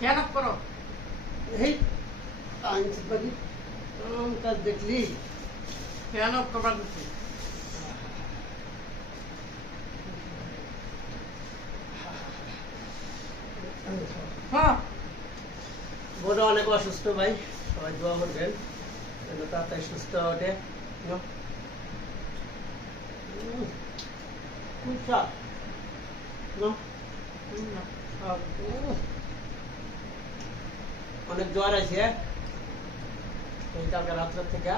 Fan of করো। এই আইনছি বাকি কাজ দেখলি ফ্যান অফ করবার দিচ্ছি। হ্যাঁ বড় অনেক অসুস্থ ভাই, সবাই দোয়া করবেন যেন তাড়াতাড়ি সুস্থ ওঠে। খুব চাপ অনেক জ্বর আছে এই কালকে রাত্রের থেকে।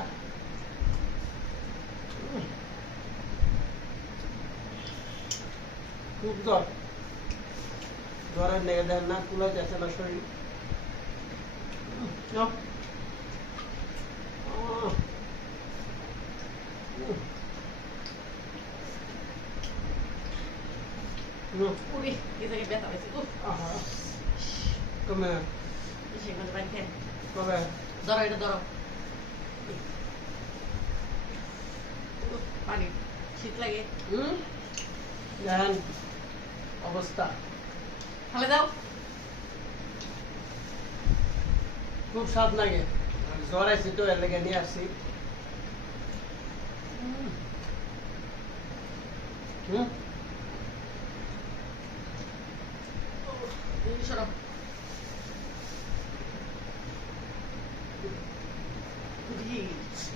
খুব জ্বর, জ্বরের লেগে দেন না, কুলা যাচ্ছে না শরীর। উই কি জায়গায় ব্যথা হয়েছে। উফ কমে সেখানে বাড়ি ফ্যান কবে ধরো, এটা ধরো। উফ, পানি শীত লাগে। দেখেন অবস্থা, ফেলে দাও। খুব স্বাদ লাগে। জ্বর আছে তো এর লেগে নিয়ে আসছি। সরো।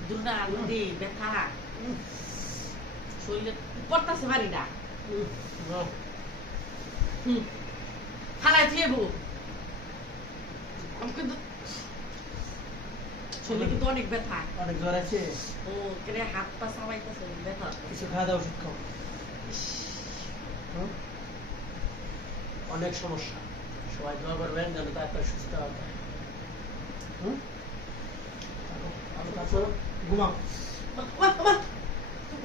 দুর্না নদী ব্যথা শরীরে পড়তেছে পারি না। ফালাই দিয়ে বউ আমি কিন্তু শরীরে কিন্তু অনেক ব্যথা। অনেক জ্বর আছে, ও কেন হাত পা সামাইতেছে ব্যথা। কিছু খাওয়া দাওয়া ওষুধ খাও। অনেক সমস্যা, সবাই দোয়া করবেন যেন তাড়াতাড়ি সুস্থ হবে। ঘুমাও।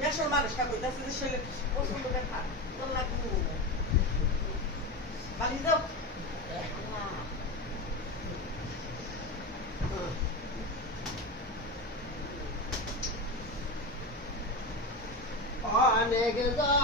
দেশের মানুষটা কইতাছে যে শরীরে প্রচন্ড ব্যথা তোর লাগবে বালি দাও। অনেক জ্বর